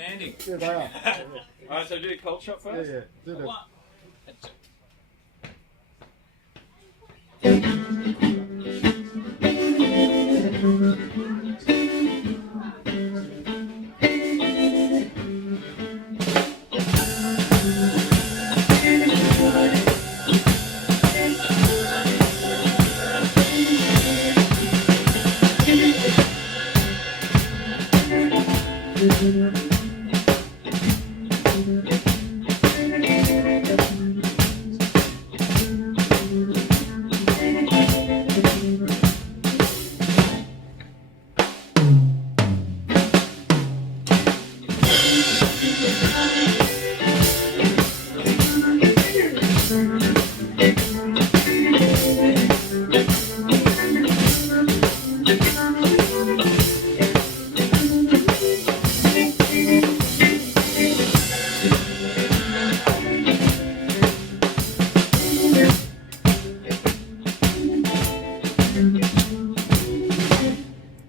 demanding. Yeah, they are. Alright, so do a cold shot first? Yeah, do that. 1, 2.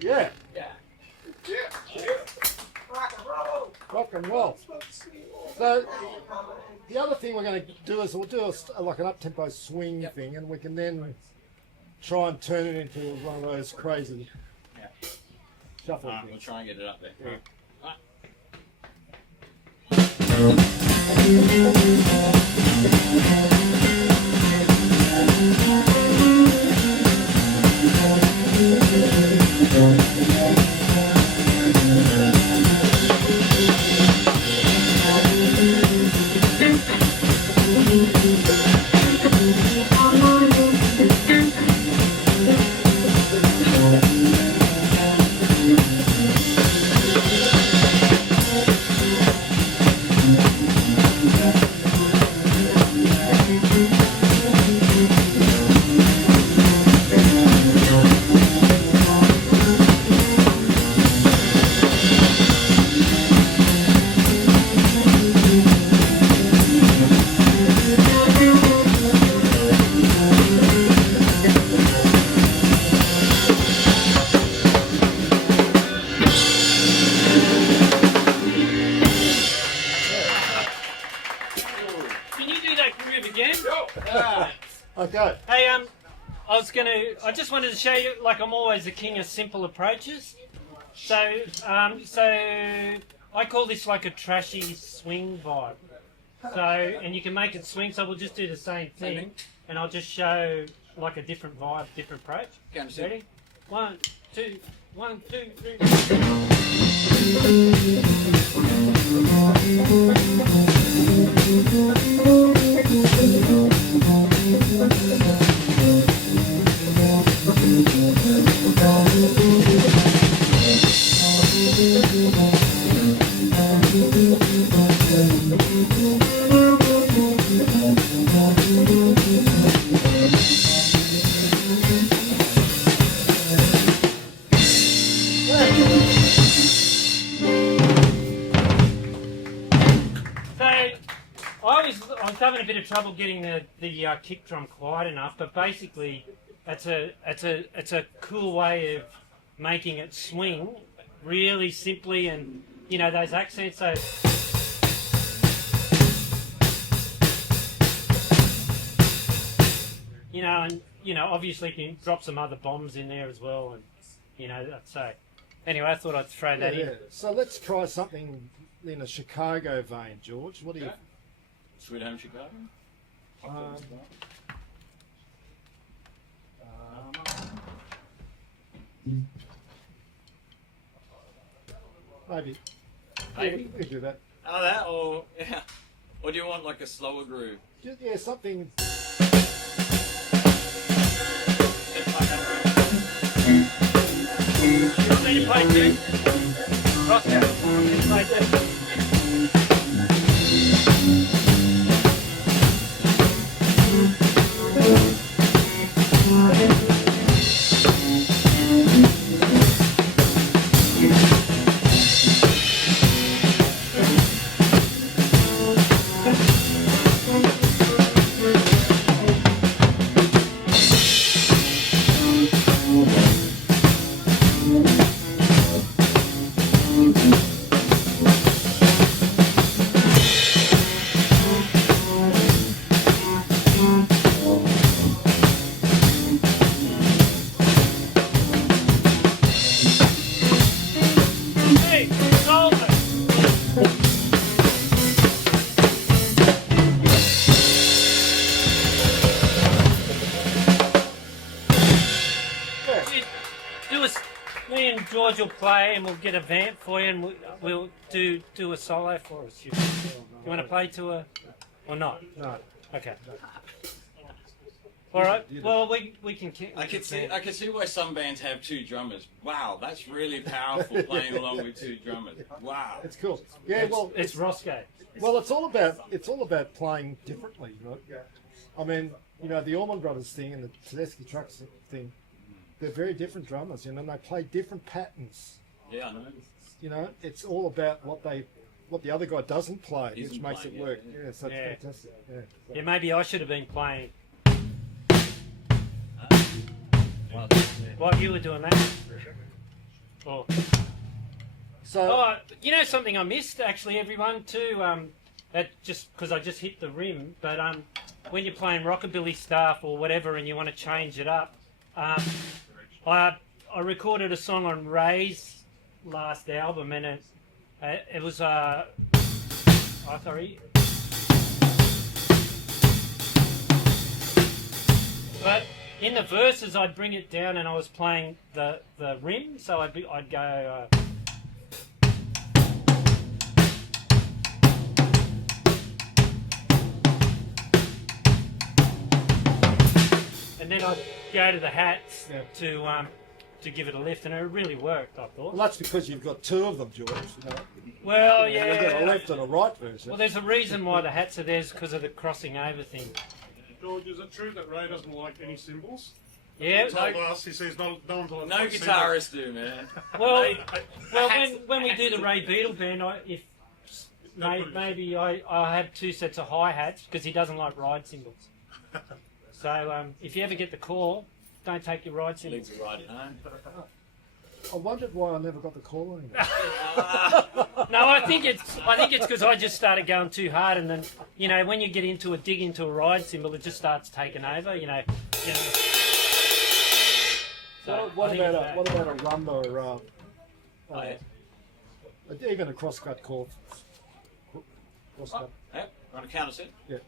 Yeah, Yeah. rock and roll. So the other thing we're going to do is we'll do like an up-tempo swing thing, and we can then try and turn it into one of those crazy Yeah. shuffle Alright, we'll things. try and get it up there. Yeah. Alright. Can you do that groove again? Okay. Hey, I just wanted to show you, like I'm always the king of simple approaches. So I call this like a trashy swing vibe. So, and you can make it swing, so we'll just do the same thing, and I'll just show like a different vibe, different approach. Go on, Ready? 1, 2, 1, 2, 3. I was having a bit of trouble getting the kick drum quiet enough, but basically, it's a cool way of making it swing really simply, and you know those accents. So you know, and you know, obviously you can drop some other bombs in there as well, and you know, so anyway, I thought I'd throw that in. So let's try something in a Chicago vein, George. What do you? Sweet Home Chicago? Maybe. Maybe. We can do that. Oh, that, or, yeah. Or do you want like a slower groove? Yeah, something. So you play two? Rosscoe, you play two. me and George will play, and we'll get a vamp for you, and we'll do a solo for us. You want to play to a or not? No. Okay. All right. Well, we can. I can see why some bands have two drummers. Wow, that's really powerful playing along with two drummers. Wow. It's cool. Yeah, well, it's Rosscoe. Well, it's all about playing differently, right? I mean, you know, the Allman Brothers thing and the Tedeschi Trucks thing, they're very different drummers, you know, and they play different patterns. Yeah, I know. You know, it's all about what the other guy doesn't play, which makes it work. Yeah, so it's fantastic. Yeah. Yeah, maybe I should have been playing while you were doing that. Oh. So, you know something I missed actually, everyone, too. That just because I just hit the rim, but when you're playing rockabilly stuff or whatever, and you want to change it up, I recorded a song on Ray's last album, and it was sorry. But in the verses, I'd bring it down, and I was playing the rim, so I'd go. And then I'd go to the hats to give it a lift, and it really worked, I thought. well, that's because you've got two of them, George. You know? Well, You've got a left and a right version. Well, there's a reason why the hats are there, because of the crossing over thing. George, is it true that Ray doesn't like any cymbals? Yeah. He told us, he says no one to No guitarists do, man. Well, when we do the Ray Beetle band, maybe I have two sets of hi-hats because he doesn't like ride cymbals. So if you ever get the call, don't take your ride cymbals. Leave the ride at home. I wondered why I never got the call anymore. No, I think it's because I just started going too hard, and then when you dig into a ride cymbal, it just starts taking over. So what about a rumba or even a crosscut call? Crosscut. Yep, on a counter set. Yeah.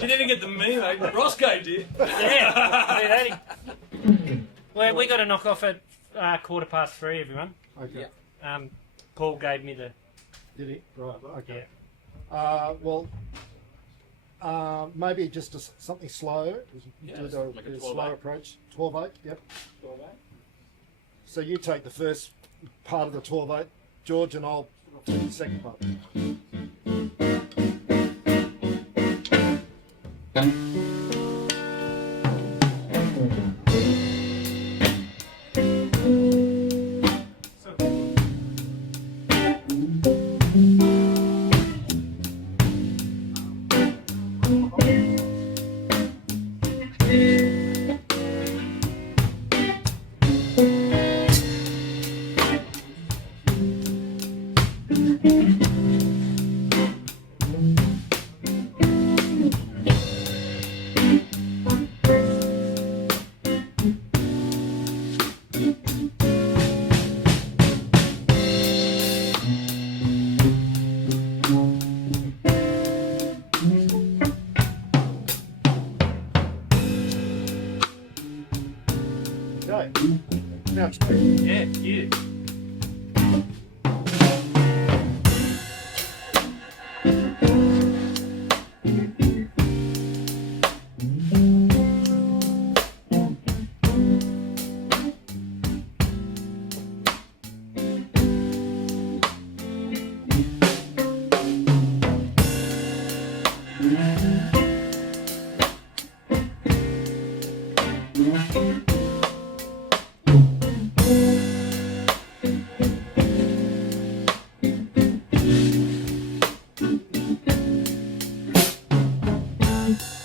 You didn't get the memo. Rosscoe did. Yeah. Well, we got to knock off at 3:15, everyone. Okay. Paul gave me the. Did he? Right. Okay. Yeah. Maybe just something slow. Yeah, Do like a the 12/8. slow approach. 12/8. Yep. So you take the first part of the 12/8, George, and I'll take the second part. Okay. Now it's great. Yeah. You.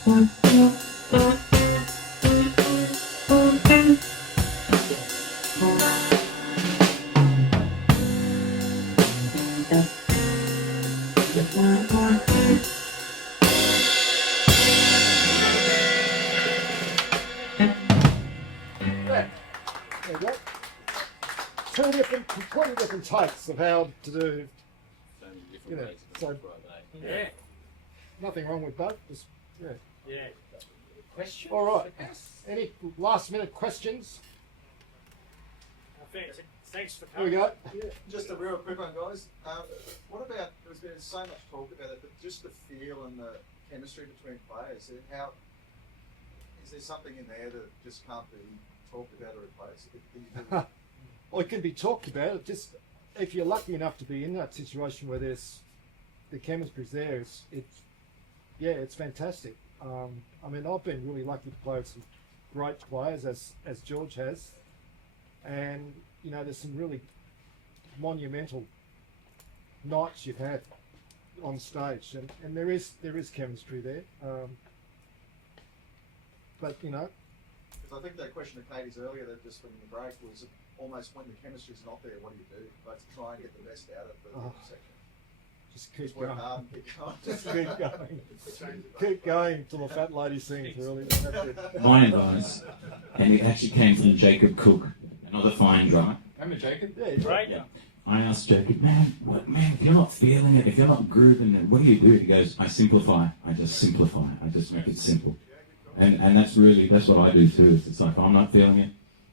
There you go. Completely different takes of how to do. So many different You know, ways to so- describe that. Yeah. Nothing wrong with both. Just, yeah. Yeah. Question? All right. Any last minute questions? Thanks for Here we go. Yeah, just a real quick one, guys. What about, there's been so much talk about it, but just the feel and the chemistry between players. How, is there something in there that just can't be talked about or replaced? Or it can be talked about. It just if you're lucky enough to be in that situation where there's the chemistry's there, it's fantastic. I mean, I've been really lucky to play with some great players as George has, and you know, there's some really monumental nights you've had on stage, and there is chemistry there. But you know, Because I think that question of Katie's earlier, that just from the break, was almost when the chemistry's not there, what do you do? Like to try and get the best out of the section. just keep Just work going. hard and keep going. Just keep going. Keep going till the fat lady sings. Really, that's it. My advice, and it actually came from Jacob Cook, another fine drummer. Remember Jacob? Yeah, you're right. Right? Yeah. I asked Jacob, man, if you're not feeling it, if you're not grooving it, what do you do? He goes, I simplify. I just simplify. I just make it simple. And that's what I do too. It's like, if I'm not feeling it,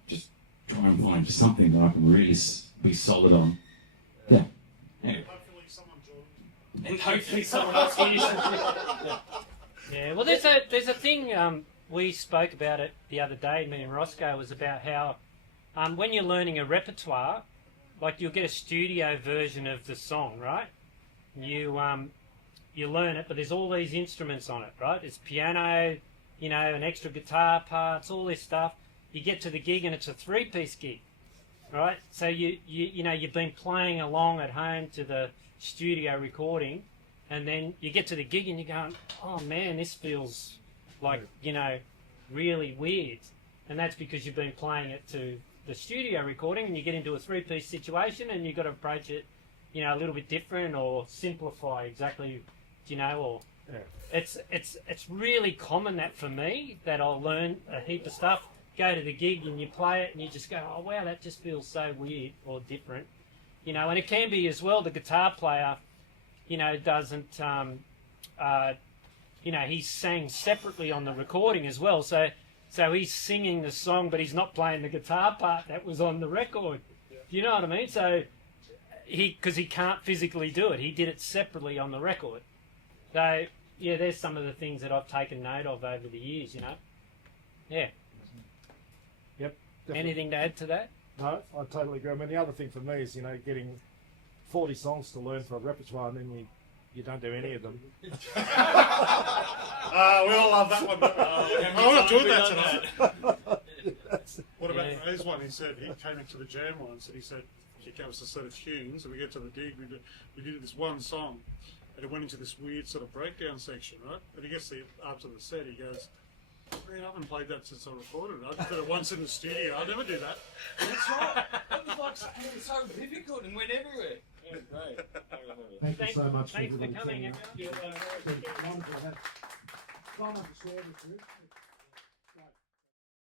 just try and find something that I can really be solid on. Yeah. Anyway. Hopefully someone joined. And hopefully someone else hears it. Yeah, well, there's a thing we spoke about it the other day, me and Rosscoe, was about how when you're learning a repertoire, like you'll get a studio version of the song, right? You learn it, but there's all these instruments on it, right? It's piano, you know, an extra guitar parts, all this stuff. You get to the gig and it's a 3-piece gig, right? So you know, you've been playing along at home to the studio recording, and then you get to the gig and you're going, oh man, this feels like, you know, really weird. And that's because you've been playing it to the studio recording, and you get into a 3-piece situation and you've got to approach it, you know, a little bit different or simplify exactly, you know, or it's really common that for me that I'll learn a heap of stuff, go to the gig and you play it and you just go, oh wow, that just feels so weird or different, you know. And it can be as well, the guitar player, you know, doesn't you know, he's sang separately on the recording as well, so he's singing the song but he's not playing the guitar part that was on the record. You know what I mean? So because he can't physically do it, he did it separately on the record. So yeah, there's some of the things that I've taken note of over the years, you know. Yeah. Yep. Definitely. Anything to add to that? No, I totally agree. I mean, the other thing for me is, you know, getting 40 songs to learn for a repertoire, and then you don't do any of them. We all love that one. I'm not doing that tonight. What about his one? He said he came into the jam once and he said he gave us a set of tunes and we get to the gig, we did this one song and it went into this weird sort of breakdown section, right? And he gets after the set, he goes, man, I haven't played that since I recorded it. I just did it once in the studio. I'll never do that. That's right. That was like so difficult and went everywhere. Yeah, great. I remember that. Thank you so much. Thanks for everybody coming, turning everyone. up. It's wonderful to have someone to share this with.